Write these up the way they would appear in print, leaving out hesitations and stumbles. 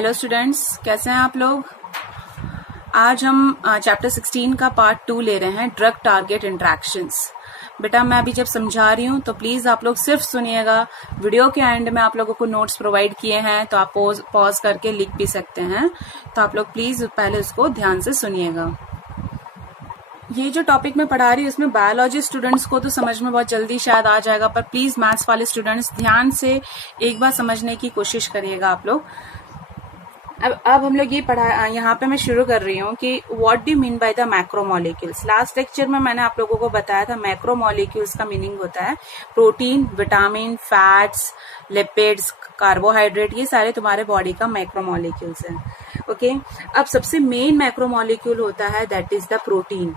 Hello students, कैसे हैं आप लोग। आज हम चैप्टर 16 का पार्ट 2 ले रहे हैं, ड्रग टारगेट इंटरेक्शंस। बेटा मैं अभी जब समझा रही हूँ तो प्लीज आप लोग सिर्फ सुनिएगा। वीडियो के एंड में आप लोगों को नोट्स प्रोवाइड किए हैं तो आप पॉज करके लिख भी सकते हैं, तो आप लोग प्लीज पहले उसको ध्यान से सुनिएगा। ये जो टॉपिक मैं पढ़ा रही हूँ इसमें बायोलॉजी स्टूडेंट्स को तो समझ में बहुत जल्दी शायद आ जाएगा, पर प्लीज मैथ्स वाले स्टूडेंट्स ध्यान से एक बार समझने की कोशिश करिएगा आप लोग। अब हम लोग ये पढ़ा, यहाँ पे मैं शुरू कर रही हूँ कि what do mean by the macromolecules. Last lecture में मैंने आप लोगों को बताया था मैक्रोमोलिक्यूल्स का मीनिंग होता है protein, vitamin, fats, lipids, carbohydrate, ये सारे तुम्हारे बॉडी का मैक्रोमोलिक्यूल्स हैं। ओके, अब सबसे मेन मैक्रोमोलिक्यूल होता है दैट इज द प्रोटीन।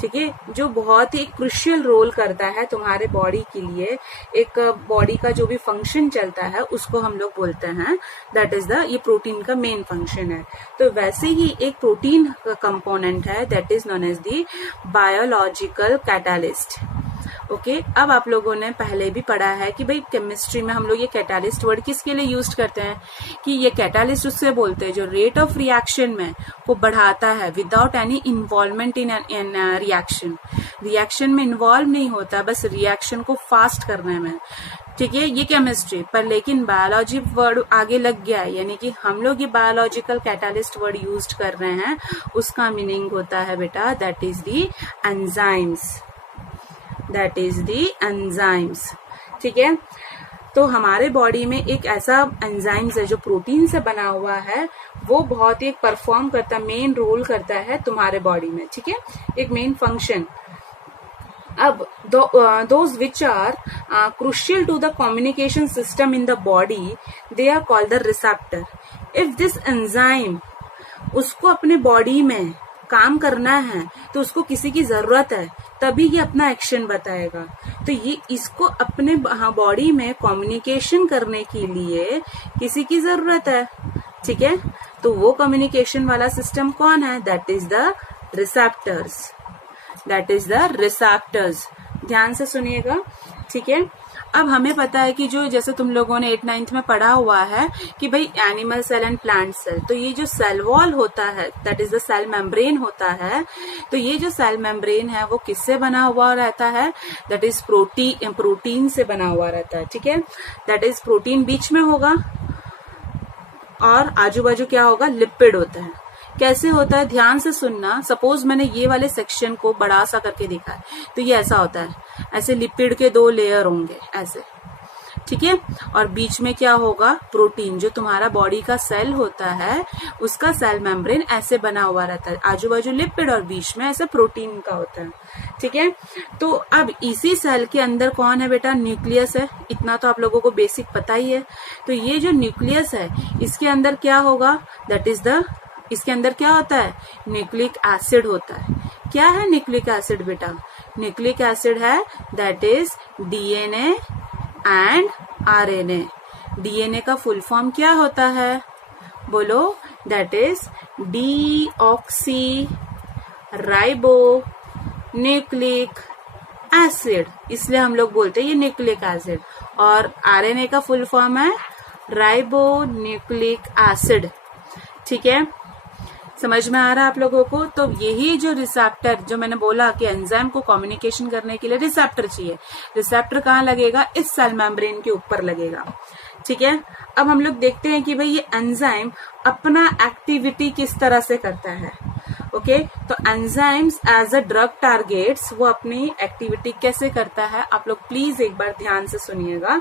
ठीक है, जो बहुत ही क्रुशियल रोल करता है तुम्हारे बॉडी के लिए। एक बॉडी का जो भी फंक्शन चलता है उसको हम लोग बोलते हैं दैट इज द, ये प्रोटीन का मेन फंक्शन है। तो वैसे ही एक प्रोटीन का कंपोनेंट है that is known as the biological catalyst. Okay, अब आप लोगों ने पहले भी पढ़ा है कि भाई केमिस्ट्री में हम लोग ये कैटालिस्ट वर्ड किसके लिए यूज करते हैं, कि ये कैटालिस्ट उससे बोलते हैं जो रेट ऑफ रिएक्शन में को बढ़ाता है without any involvement in reaction. Reaction में इन्वॉल्व नहीं होता, बस रिएक्शन को फास्ट करने में। ठीक है, ये केमिस्ट्री पर, लेकिन बायोलॉजी वर्ड आगे लग गया है, यानी कि हम लोग ये बायोलॉजिकल कैटालिस्ट वर्ड यूज कर रहे हैं, उसका मीनिंग होता है बेटा that is the enzymes. That is the enzymes. ठीक है, तो हमारे बॉडी में एक ऐसा एंजाइम्स है जो प्रोटीन से बना हुआ है, वो बहुत ही परफॉर्म करता है, मेन रोल करता है तुम्हारे बॉडी में। ठीक है, एक मेन फंक्शन। अब those which are crucial to the communication system in the body, they are called the receptor. If this enzyme उसको अपने बॉडी में काम करना है तो उसको किसी की जरूरत है, तभी ये अपना एक्शन बताएगा। तो ये इसको अपने बॉडी में कम्युनिकेशन करने के लिए किसी की जरूरत है। ठीक है, तो वो कम्युनिकेशन वाला सिस्टम कौन है, that is the receptors. That is the receptors. ध्यान से सुनिएगा। ठीक है, अब हमें पता है कि जो जैसे तुम लोगों ने 8-9 में पढ़ा हुआ है कि भाई animal cell and plant cell, तो ये जो सेल वॉल होता है that is the cell membrane होता है। तो ये जो सेल मेम्ब्रेन है वो किससे बना हुआ रहता है, दैट इज प्रोटीन से बना हुआ रहता है। ठीक है, दैट इज प्रोटीन बीच में होगा और आजू बाजू क्या होगा, लिपिड होता है। कैसे होता है, ध्यान से सुनना। सपोज मैंने ये वाले सेक्शन को बड़ा सा करके देखा है, तो ये ऐसा होता है, ऐसे लिपिड के 2 लेयर होंगे ऐसे। ठीक है, और बीच में क्या होगा, प्रोटीन। जो तुम्हारा बॉडी का सेल होता है उसका सेल मेम्ब्रेन ऐसे बना हुआ रहता है, आजू बाजू लिपिड और बीच में ऐसे प्रोटीन का होता है। ठीक है, तो अब इसी सेल के अंदर कौन है बेटा, न्यूक्लियस है। इतना तो आप लोगों को बेसिक पता ही है। तो ये जो न्यूक्लियस है इसके अंदर क्या होगा, दैट इज द, इसके अंदर क्या होता है, न्यूक्लिक एसिड होता है। क्या है न्यूक्लिक एसिड बेटा, न्यूक्लिक एसिड है that is DNA and RNA. DNA का फुल फॉर्म क्या होता है, बोलो, that is deoxy ribo nucleic acid, इसलिए हम लोग बोलते हैं ये न्यूक्लिक एसिड। और आरएनए का फुल फॉर्म है राइबो न्यूक्लिक एसिड। ठीक है, समझ में आ रहा है आप लोगों को। तो यही जो रिसेप्टर, जो मैंने बोला कि एंजाइम को कम्युनिकेशन करने के लिए रिसेप्टर चाहिए, रिसेप्टर कहाँ लगेगा, इस सेल मेम्ब्रेन के ऊपर लगेगा। ठीक है, अब हम लोग देखते हैं कि भाई ये एंजाइम अपना एक्टिविटी किस तरह से करता है। ओके, तो enzymes as a drug targets वो अपनी एक्टिविटी कैसे करता है, आप लोग प्लीज एक बार ध्यान से सुनिएगा।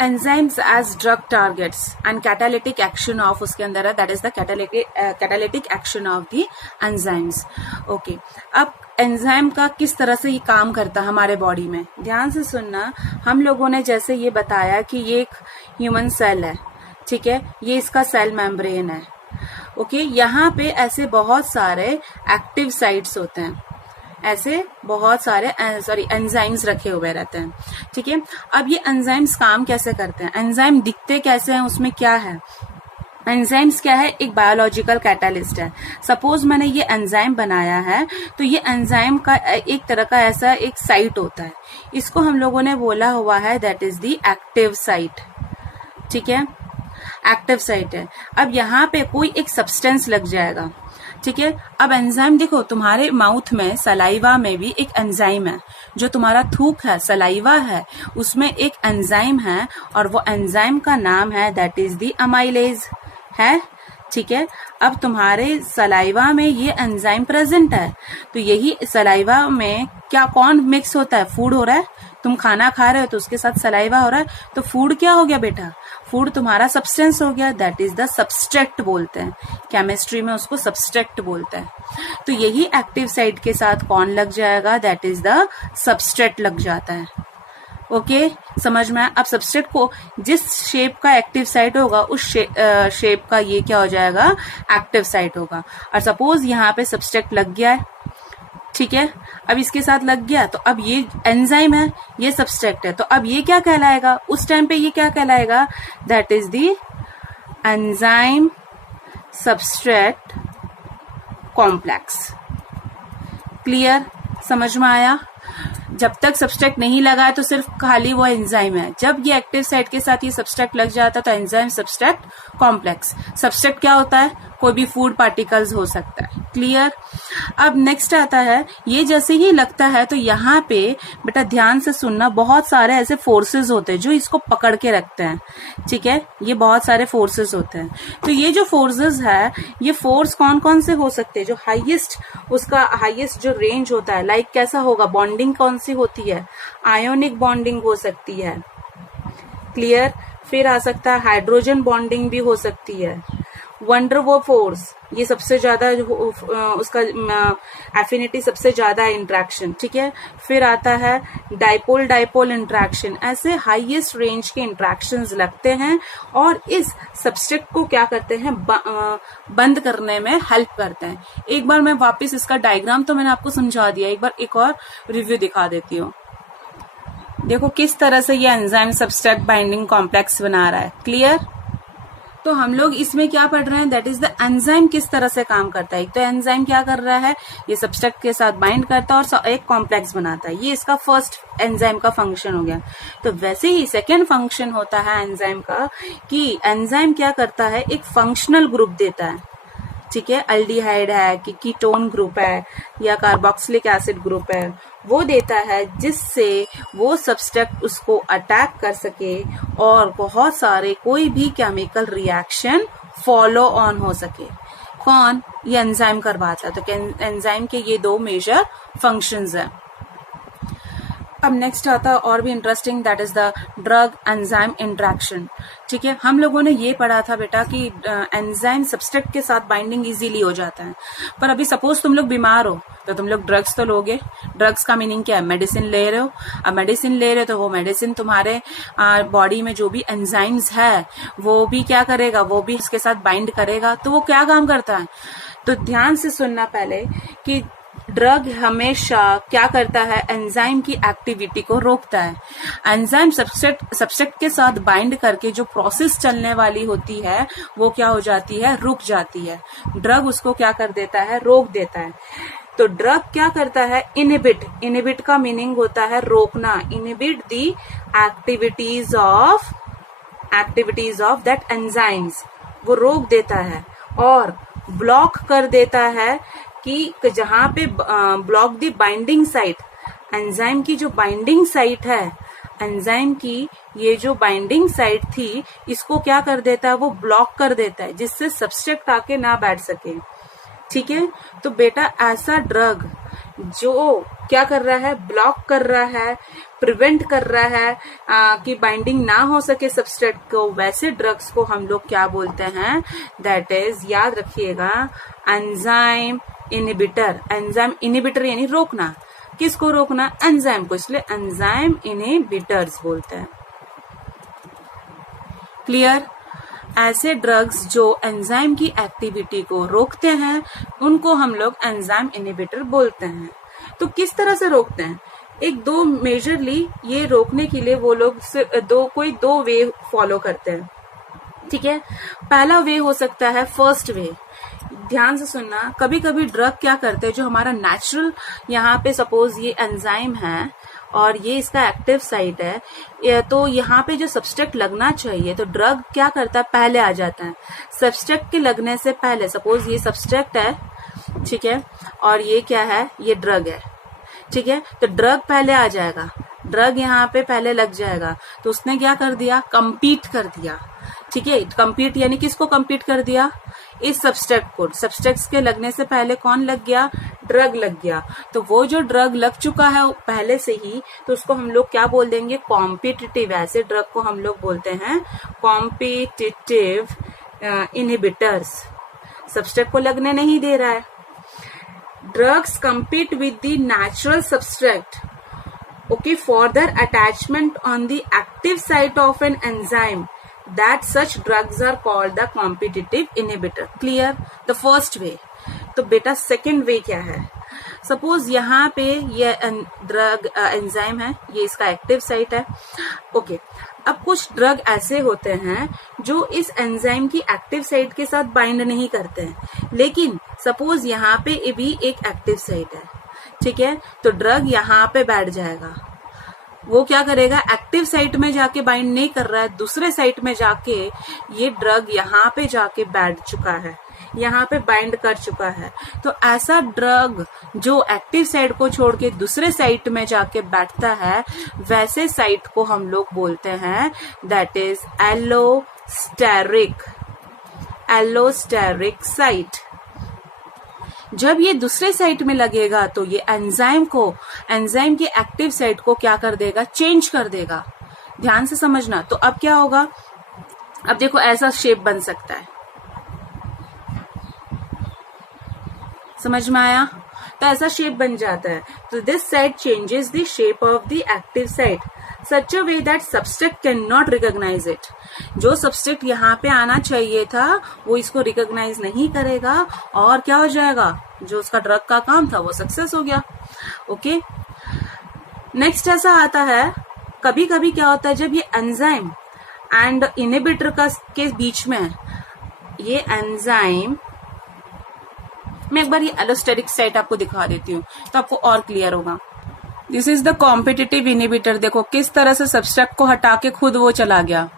Enzymes as drug targets and catalytic action of, उसके अंदर है that is the catalytic action of the enzymes. Okay, अब एंजाइम का किस तरह से ये काम करता है हमारे बॉडी में, ध्यान से सुनना। हम लोगों ने जैसे ये बताया कि ये एक ह्यूमन सेल है। ठीक है, ये इसका सेल मेम्ब्रेन है। ओके, यहाँ पे ऐसे बहुत सारे एक्टिव साइट्स होते हैं, ऐसे बहुत सारे एंजाइम्स रखे हुए रहते हैं। ठीक है, अब ये एंजाइम्स काम कैसे करते हैं, एंजाइम दिखते कैसे हैं, उसमें क्या है, एंजाइम्स क्या है, एक बायोलॉजिकल कैटालिस्ट है। सपोज मैंने ये एंजाइम बनाया है, तो ये एंजाइम का एक तरह का ऐसा एक साइट होता है, इसको हम लोगों ने बोला हुआ है that is the active site. ठीक है, एक्टिव साइट है। अब यहाँ पे कोई एक सब्सटेंस लग जाएगा, ठीक है। अब एंजाइम देखो, तुम्हारे माउथ में, सलाइवा में भी एक एंजाइम है। जो तुम्हारा थूक है, सलाइवा है, उसमें एक एंजाइम है और वो एंजाइम का नाम है दैट इज द अमाइलेज है, ठीक है। अब तुम्हारे सलाइवा में ये एंजाइम प्रेजेंट है, तो यही सलाइवा में क्या कौन मिक्स होता है? फूड हो रहा है, तुम खाना खा रहे हो तो उसके साथ सलाइवा हो रहा है, तो फूड क्या हो गया बेटा? फूड तुम्हारा सब्सटेंस हो गया, दैट इज द सब्सट्रैक्ट बोलते हैं, केमिस्ट्री में उसको सब्सट्रैक्ट बोलते हैं। तो यही एक्टिव साइट के साथ कौन लग जाएगा? दैट इज द सब्सट्रैक्ट लग जाता है। ओके, समझ में? अब सब्सट्रेट को जिस शेप का एक्टिव साइट होगा उस शेप का ये क्या हो जाएगा? एक्टिव साइट होगा। और सपोज यहाँ पे सब्सट्रेट लग गया है, ठीक है, अब इसके साथ लग गया, तो अब ये एंजाइम है, ये सब्सट्रेट है, तो अब ये क्या कहलाएगा? उस टाइम पे ये क्या कहलाएगा? That is the enzyme substrate complex. Clear? समझ में आया? जब तक सब्सट्रैक्ट नहीं लगा है तो सिर्फ खाली वो एंजाइम है। जब ये एक्टिव साइट के साथ ये सब्सट्रैक्ट लग जाता है तो एंजाइम सब्सट्रैक्ट कॉम्प्लेक्स। सब्सट्रैक्ट क्या होता है? कोई भी फूड पार्टिकल्स हो सकता है। क्लियर? अब नेक्स्ट आता है, ये जैसे ही लगता है तो यहाँ पे बेटा ध्यान से सुनना, बहुत सारे ऐसे फोर्सेस होते हैं जो इसको पकड़ के रखते हैं, ठीक है। ये बहुत सारे फोर्सेस होते हैं। तो ये जो फोर्सेस है, ये फोर्स कौन कौन से हो सकते हैं? जो हाईएस्ट, उसका हाईएस्ट जो रेंज होता है, लाइक कैसा होगा? बॉन्डिंग कौन सी होती है? आयोनिक बॉन्डिंग हो सकती है। क्लियर? फिर आ सकता है हाइड्रोजन बॉन्डिंग भी हो सकती है। वंडर वो फोर्स, ये सबसे ज्यादा उसका एफिनिटी सबसे ज्यादा इंट्रैक्शन, ठीक है। फिर आता है डाइपोल डाइपोल इंट्रैक्शन। ऐसे हाईएस्ट रेंज के इंट्रैक्शंस लगते हैं और इस सब्सट्रेट को क्या करते हैं? बंद करने में हेल्प करते हैं। एक बार मैं वापस इसका डायग्राम तो मैंने आपको समझा दिया, एक बार एक और रिव्यू दिखा देती हूँ। देखो किस तरह से ये एंजाइम सब्सट्रेट बाइंडिंग कॉम्प्लेक्स बना रहा है। क्लियर? तो हम लोग इसमें क्या पढ़ रहे हैं? दैट इज द एंजाइम किस तरह से काम करता है। एक तो एंजाइम क्या कर रहा है? ये सब्सट्रेट के साथ बाइंड करता है और एक कॉम्प्लेक्स बनाता है। ये इसका फर्स्ट एंजाइम का फंक्शन हो गया। तो वैसे ही सेकेंड फंक्शन होता है एंजाइम का, कि एंजाइम क्या करता है? एक फंक्शनल ग्रुप देता है, ठीक है। अल्डिहाइड है कि कीटोन ग्रुप है या कार्बोक्सिलिक एसिड ग्रुप है, वो देता है जिससे वो सब्सट्रेट उसको अटैक कर सके और बहुत सारे कोई भी केमिकल रिएक्शन फॉलो ऑन हो सके। कौन? ये एंजाइम करवाता है। तो एंजाइम के ये दो मेजर फंक्शंस हैं। अब नेक्स्ट आता है और भी interesting, that is the drug enzyme interaction, ठीक है। हम लोगों ने ये पढ़ा था बेटा कि एंजाइम सब्सट्रेट के साथ बाइंडिंग इजीली हो जाता है। पर अभी सपोज तुम लोग बीमार हो तो तुम लोग ड्रग्स तो लोगे। ड्रग्स का मीनिंग क्या है? मेडिसिन ले रहे हो। अब मेडिसिन ले रहे हो तो वो मेडिसिन तुम्हारे बॉडी में जो भी एंजाइम्स है वो भी क्या करेगा? वो भी उसके साथ बाइंड करेगा। तो वो क्या काम करता है? तो ध्यान से सुनना पहले कि ड्रग हमेशा क्या करता है? एंजाइम की एक्टिविटी को रोकता है। एंजाइम सब्सट्रेट के साथ बाइंड करके जो प्रोसेस चलने वाली होती है वो क्या हो जाती है? रुक जाती है। ड्रग उसको क्या कर देता है? रोक देता है। तो ड्रग क्या करता है? इनहिबिट। इनहिबिट का मीनिंग होता है रोकना। Inhibit the activities of that enzymes, वो रोक देता है और ब्लॉक कर देता है कि जहां पे ब्लॉक दी बाइंडिंग साइट, एंजाइम की जो बाइंडिंग साइट है, एंजाइम की ये जो बाइंडिंग साइट थी, इसको क्या कर देता है? वो ब्लॉक कर देता है, जिससे सब्सट्रेट आके ना बैठ सके, ठीक है। तो बेटा ऐसा ड्रग जो क्या कर रहा है? ब्लॉक कर रहा है, प्रिवेंट कर रहा है कि बाइंडिंग ना हो सके सब्सट्रेट को, वैसे ड्रग्स को हम लोग क्या बोलते हैं? दैट इज, याद रखिएगा, एंजाइम इनहिबिटर। एंजाइम इनहिबिटर यानी रोकना। किसको रोकना? एंजाइम को, इसलिए एंजाइम इनहिबिटर्स बोलते हैं। क्लियर? ऐसे ड्रग्स जो एंजाइम की एक्टिविटी को रोकते हैं उनको हम लोग एंजाइम इनहिबिटर बोलते हैं। तो किस तरह से रोकते हैं? एक दो मेजरली ये रोकने के लिए वो लोग दो वे फॉलो करते हैं, ठीक है। पहला वे हो सकता है फर्स्ट वे। ध्यान से सुनना, कभी कभी ड्रग क्या करते हैं, जो हमारा नेचुरल, यहाँ पे सपोज ये एंजाइम है और ये इसका एक्टिव साइट है। तो यहाँ पे जो सब्सट्रैक्ट लगना चाहिए, तो ड्रग क्या करता है, पहले आ जाता है। सब्सट्रैक्ट के लगने से पहले, सपोज ये सब्सट्रैक्ट है, ठीक है, और ये क्या है, ये ड्रग है, ठीक है, तो ड्रग पहले आ जाएगा, ड्रग यहाँ पे पहले लग जाएगा। तो उसने क्या कर दिया, कंपीट कर दिया, ठीक है। कंपीट यानी किसको कंपीट कर दिया, इस सब्सट्रैक्ट को। सब्सट्रैक्ट के लगने से पहले कौन लग गया, ड्रग लग गया। तो वो जो ड्रग लग चुका है पहले से ही, तो उसको हम लोग क्या बोल देंगे, कॉम्पिटिटिव। ऐसे ड्रग को हम लोग बोलते हैं कॉम्पिटिटिव इनहिबिटर्स। सब्सट्रैक्ट को लगने नहीं दे रहा है। Drugs compete with the natural substrate, okay, for their attachment on the active site of an enzyme. That such drugs are called the competitive inhibitor. Clear? The first way. तो बेटा second way क्या है, suppose यहाँ पे ये drug enzyme है, ये इसका एक्टिव साइट है, ओके। अब कुछ ड्रग ऐसे होते हैं जो इस एंजाइम की एक्टिव साइट के साथ बाइंड नहीं करते हैं, लेकिन सपोज यहाँ पे भी एक एक्टिव साइट है, ठीक है, तो ड्रग यहाँ पे बैठ जाएगा। वो क्या करेगा, एक्टिव साइट में जाके बाइंड नहीं कर रहा है, दूसरे साइट में जाके ये ड्रग यहाँ पे जाके बैठ चुका है, यहाँ पे बाइंड कर चुका है। तो ऐसा ड्रग जो एक्टिव साइट को छोड़ के दूसरे साइट में जाके बैठता है, वैसे साइट को हम लोग बोलते हैं दैट इज एलोस्टेरिक साइट। जब ये दूसरे साइट में लगेगा तो ये एंजाइम की एक्टिव साइट को क्या कर देगा, चेंज कर देगा। ध्यान से समझना। तो अब क्या होगा, अब देखो ऐसा शेप बन सकता है, समझ में आया, तो ऐसा शेप बन जाता है। तो this site changes the shape of the active site such a way that substrate can not recognise it. जो सब्सट्रैक्ट यहाँ पे आना चाहिए था वो इसको रिकॉग्नाइज नहीं करेगा, और क्या हो जाएगा, जो उसका ड्रग का काम था वो सक्सेस हो गया। ओके, नेक्स्ट ऐसा आता है, कभी कभी क्या होता है, जब ये एंजाइम एंड इनहिबिटर के बीच में, ये एंजाइम, मैं एक बार ये एलोस्टेरिक साइट आपको दिखा देती हूँ तो आपको और क्लियर होगा। This is the competitive inhibitor. देखो किस तरह से सब्सट्रैक्ट को हटा के खुद वो चला गया।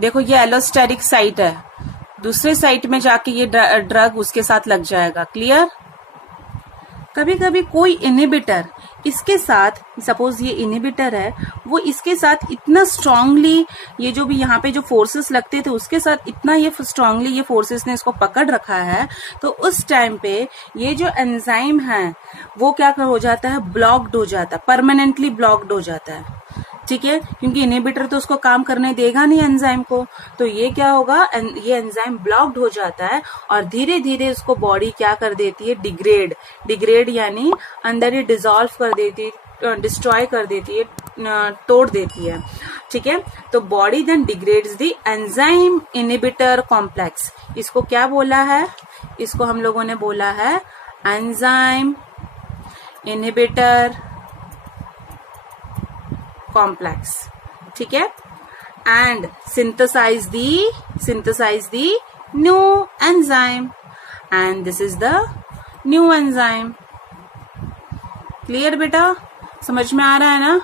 देखो ये एलोस्टेरिक साइट है, दूसरे साइट में जाके ये ड्रग उसके साथ लग जाएगा। क्लियर? कभी कभी कोई इनहिबिटर इसके साथ, सपोज ये इनहिबिटर है, वो इसके साथ इतना स्ट्रांगली, ये जो भी यहाँ पे जो फोर्सेस लगते थे उसके साथ इतना ये स्ट्रांगली ये फोर्सेस ने इसको पकड़ रखा है, तो उस टाइम पे ये जो एंजाइम है वो क्या हो जाता है, ब्लॉक्ड हो जाता है, परमानेंटली ब्लॉक्ड हो जाता है। ठीक है, क्योंकि इनहिबिटर तो उसको काम करने देगा नहीं एंजाइम को, तो ये क्या होगा, ये एंजाइम ब्लॉक्ड हो जाता है और धीरे धीरे उसको बॉडी क्या कर देती है, डिग्रेड यानी अंदर ही डिसॉल्व कर देती है, डिस्ट्रॉय कर देती है, तोड़ देती है। ठीक है, तो body then degrades the enzyme inhibitor complex. इसको क्या बोला है, इसको हम लोगों ने बोला है एंजाइम इनहिबिटर कॉम्प्लेक्स। ठीक है, and synthesise the new enzyme, and this is the new enzyme. Clear बेटा, समझ में आ रहा है ना?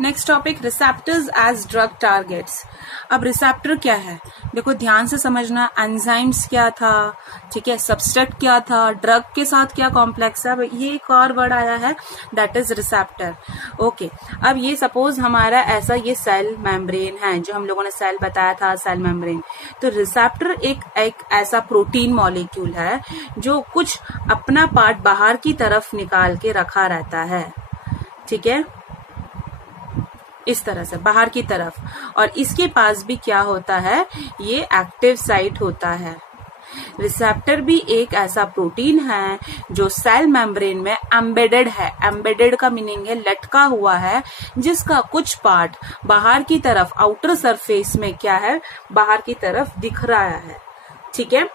Next topic, receptors as drug targets. अब रिसेप्टर क्या है, देखो ध्यान से समझना। एंजाइम्स क्या था, ठीक है, सब्सट्रैक्ट क्या था, ड्रग के साथ क्या कॉम्प्लेक्स है, ये एक और वर्ड आया है दैट इज रिसेप्टर। ओके, अब ये सपोज हमारा ऐसा ये सेल मेम्ब्रेन है, जो हम लोगों ने सेल बताया था, सेल मेम्ब्रेन। तो रिसेप्टर एक ऐसा प्रोटीन मॉलिक्यूल है जो कुछ अपना पार्ट बाहर की तरफ निकाल के रखा रहता है। ठीक है, इस तरह से बाहर की तरफ, और इसके पास भी क्या होता है, ये एक्टिव साइट होता है। रिसेप्टर भी एक ऐसा प्रोटीन है जो सेल मेम्ब्रेन में एम्बेडेड है। एम्बेडेड का मीनिंग है लटका हुआ है, जिसका कुछ पार्ट बाहर की तरफ, आउटर सरफेस में क्या है, बाहर की तरफ दिख रहा है। ठीक है,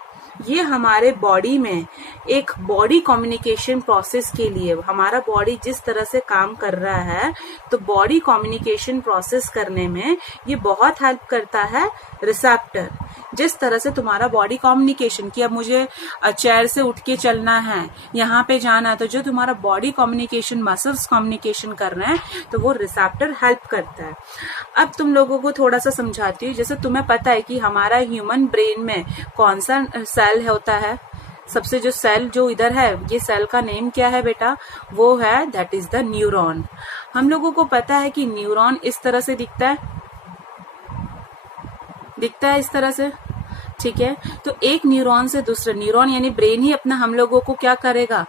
ये हमारे बॉडी में एक बॉडी कम्युनिकेशन प्रोसेस के लिए, हमारा बॉडी जिस तरह से काम कर रहा है, तो बॉडी कम्युनिकेशन प्रोसेस करने में ये बहुत हेल्प करता है रिसेप्टर। जिस तरह से तुम्हारा बॉडी कम्युनिकेशन कि अब मुझे चेयर से उठ के चलना है, यहाँ पे जाना है, तो जो तुम्हारा बॉडी कम्युनिकेशन, मसल्स कम्युनिकेशन कर रहे हैं, तो वो रिसेप्टर हेल्प करता है। अब तुम लोगों को थोड़ा सा समझाती हूँ। जैसे तुम्हें पता है कि हमारा ह्यूमन ब्रेन में कौन सा सेल होता है, सबसे जो सेल जो इधर है, ये सेल का नेम क्या है बेटा, वो है दैट इज द न्यूरॉन। हम लोगों को पता है कि न्यूरॉन इस तरह से दिखता है इस तरह से, ठीक है। तो एक न्यूरॉन से दूसरे न्यूरॉन यानी ब्रेन ही अपना हम लोगों को क्या करेगा,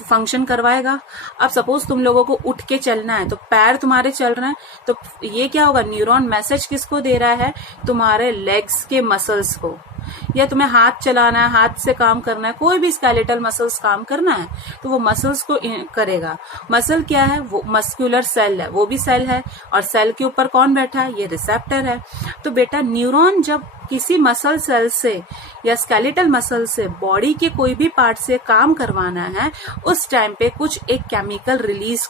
फंक्शन करवाएगा। अब सपोज तुम लोगों को उठ के चलना है, तो पैर तुम्हारे चल रहे हैं, तो ये क्या होगा, न्यूरॉन मैसेज किसको दे रहा है, तुम्हारे लेग्स के मसल्स को। या तुम्हें हाथ चलाना है, हाथ से काम करना है, कोई भी स्केलेटल मसल्स काम करना है, तो वो मसल्स को करेगा। मसल क्या है, वो मस्कुलर सेल है, वो भी सेल है, और सेल के ऊपर कौन बैठा है, ये रिसेप्टर है। तो बेटा न्यूरॉन जब किसी मसल सेल से या स्केलेटल मसल से बॉडी के कोई भी पार्ट से काम करवाना है, उस टाइम पे कुछ एक केमिकल रिलीज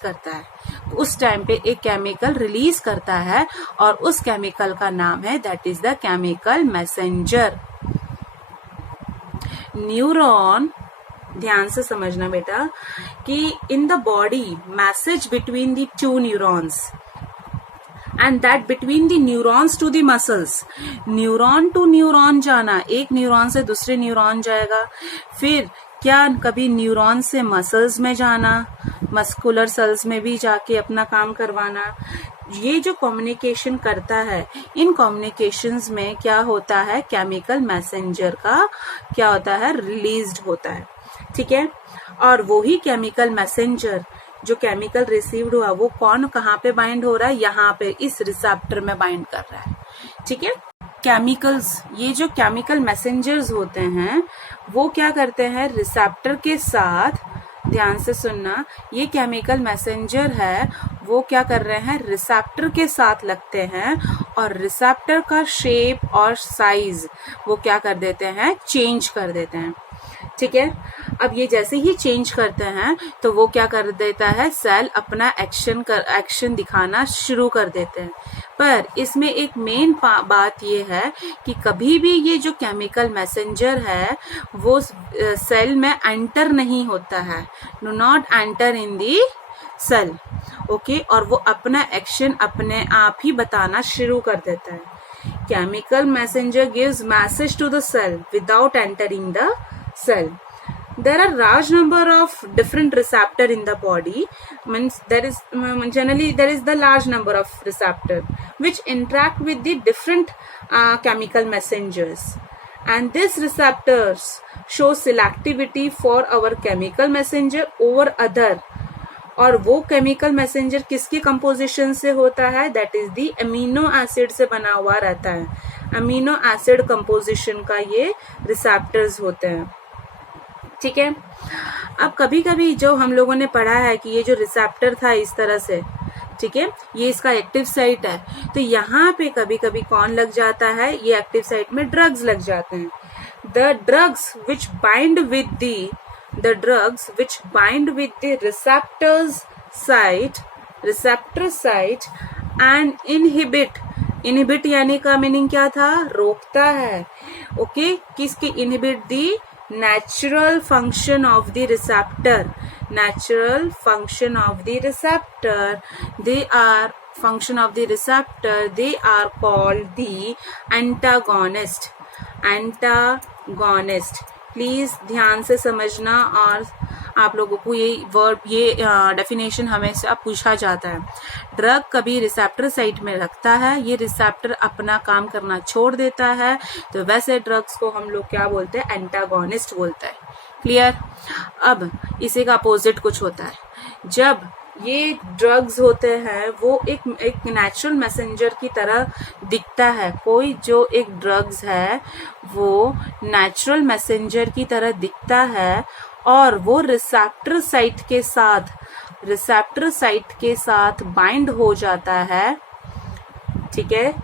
करता है, और उस केमिकल का नाम है that is the chemical messenger. Neuron, ध्यान से समझना बेटा, कि in the body message between the two neurons and that between the neurons to the muscles. Neuron to neuron जाना, एक न्यूरॉन से दूसरे न्यूरॉन जाएगा, फिर क्या कभी न्यूरॉन से मसल्स में जाना, मस्कुलर सेल्स में भी जाके अपना काम करवाना। ये जो कम्युनिकेशन करता है, इन कम्युनिकेशंस में क्या होता है, केमिकल मैसेंजर का क्या होता है, रिलीज्ड होता है, ठीक है। और वो ही केमिकल मैसेंजर जो केमिकल रिसीव्ड हुआ, वो कौन कहाँ पे बाइंड हो रहा है, यहाँ पे इस रिसेप्टर में बाइंड कर रहा है, ठीक है। केमिकल्स, ये जो केमिकल मैसेंजर्स होते हैं, वो क्या करते हैं, रिसेप्टर के साथ, ध्यान से सुनना, ये केमिकल मैसेंजर है, वो क्या कर रहे हैं, रिसेप्टर के साथ लगते हैं, और रिसेप्टर का शेप और साइज वो क्या कर देते हैं, चेंज कर देते हैं, ठीक है। अब ये जैसे ही चेंज करते हैं, तो वो क्या कर देता है, सेल अपना एक्शन दिखाना शुरू कर देते हैं। पर इसमें एक मेन बात ये है कि कभी भी ये जो केमिकल मैसेंजर है, वो सेल में एंटर नहीं होता है, do not enter in the cell, okay. और वो अपना एक्शन अपने आप ही बताना शुरू कर देता है। Chemical messenger gives message to the cell without entering the cell. There are large number of different receptor in the body. Means there is generally there is the large number of receptor which interact with the different chemical messengers, and these receptors show selectivity for our chemical messenger over other. और वो chemical messenger किसकी composition से होता है, that is the amino acid से बना हुआ रहता है। अमीनो एसिड कंपोजिशन का ये रिसेप्टर्स होते हैं, ठीक है। अब कभी कभी जो हम लोगों ने पढ़ा है कि ये जो रिसेप्टर था इस तरह से, ठीक है, ये इसका एक्टिव साइट है, तो यहाँ पे कभी कभी कौन लग जाता है, ये एक्टिव साइट में ड्रग्स लग जाते हैं। The drugs which bind with the receptor site and inhibit यानी का मीनिंग क्या था, रोकता है, ओके। किसके, inhibit the natural function of the receptor, they are called the antagonist। Please ध्यान से समझना, और आप लोगों को ये वर्ड, ये डेफिनेशन हमेशा पूछा जाता है। ड्रग कभी रिसेप्टर साइट में रखता है, ये रिसेप्टर अपना काम करना छोड़ देता है, तो वैसे ड्रग्स को हम लोग क्या बोलते हैं, एंटागोनिस्ट बोलते हैं। क्लियर। अब इसी का अपोजिट कुछ होता है, जब ये ड्रग्स होते हैं वो एक नेचुरल मैसेंजर की तरह दिखता है। कोई जो एक ड्रग्स है वो नेचुरल मैसेंजर की तरह दिखता है, और वो रिसेप्टर साइट के साथ बाइंड हो जाता है, ठीक है।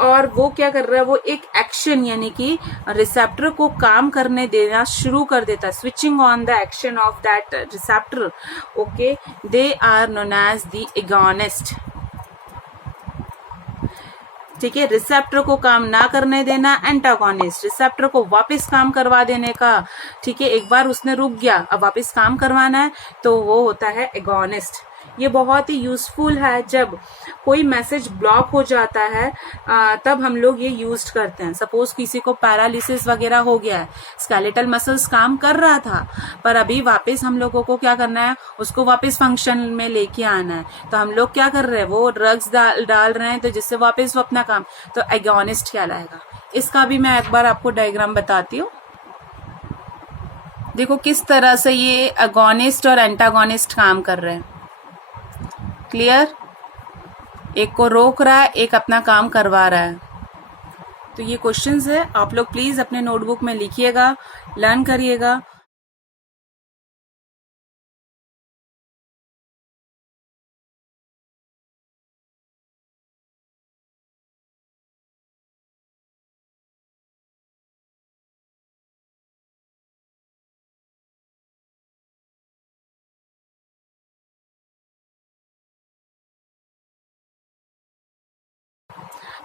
और वो क्या कर रहा है, वो एक एक्शन यानी कि रिसेप्टर को काम करने देना शुरू कर देता है, switching on the action of that receptor, okay. They are known as the agonist. ठीक है। रिसेप्टर को काम ना करने देना एंटागोनिस्ट, रिसेप्टर को वापस काम करवा देने का, ठीक है। एक बार उसने रुक गया, अब वापस काम करवाना है, तो वो होता है एगोनिस्ट। ये बहुत ही यूजफुल है जब कोई मैसेज ब्लॉक हो जाता है, तब हम लोग ये यूज करते हैं। सपोज किसी को पैरालिसिस वगैरह हो गया है, स्केलेटल मसल्स काम कर रहा था पर अभी वापस हम लोगों को क्या करना है, उसको वापस फंक्शन में लेके आना है। तो हम लोग क्या कर रहे हैं, वो ड्रग्स डाल रहे हैं तो जिससे वापस वो अपना काम, तो एगोनिस्ट कहलाएगा। इसका भी मैं एक बार आपको डायग्राम बताती हूँ। देखो किस तरह से ये एगोनिस्ट और एंटागोनिस्ट काम कर रहे हैं। क्लियर? एक को रोक रहा है, एक अपना काम करवा रहा है। तो ये क्वेश्चंस है, आप लोग प्लीज अपने नोटबुक में लिखिएगा, लर्न करिएगा।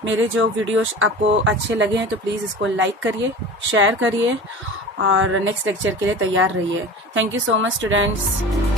मेरे जो वीडियोस आपको अच्छे लगे हैं तो प्लीज़ इसको लाइक करिए, शेयर करिए और नेक्स्ट लेक्चर के लिए तैयार रहिए। Thank you so much students.